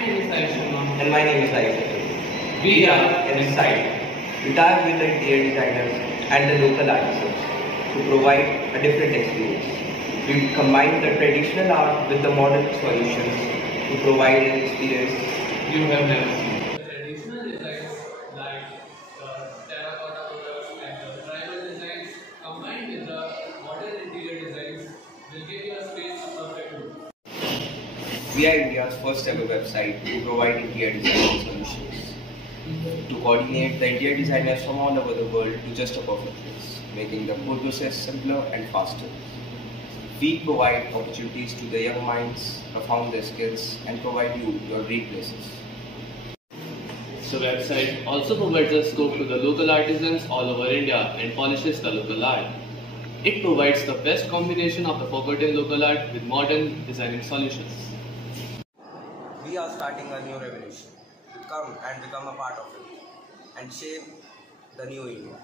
name is Aishwarma. And my name is Isaac. We are Ensight. We tie with the interior designers and the local artisans to provide a different experience. We combine the traditional art with the modern solutions to provide an experience you have never seen. The traditional designs like the terracotta colors and the tribal designs combined with the modern interior designs will give your space a perfect look. We are India's first ever website to provide interior design solutions. To coordinate the interior designers from all over the world to just a perfect place, making the whole process simpler and faster. We provide opportunities to the young minds, perform their skills, and provide you your dream places. The website also provides a scope to the local artisans all over India and polishes the local art. It provides the best combination of the forgotten local art with modern designing solutions. We are starting a new revolution. Come and become a part of it and shape the new India.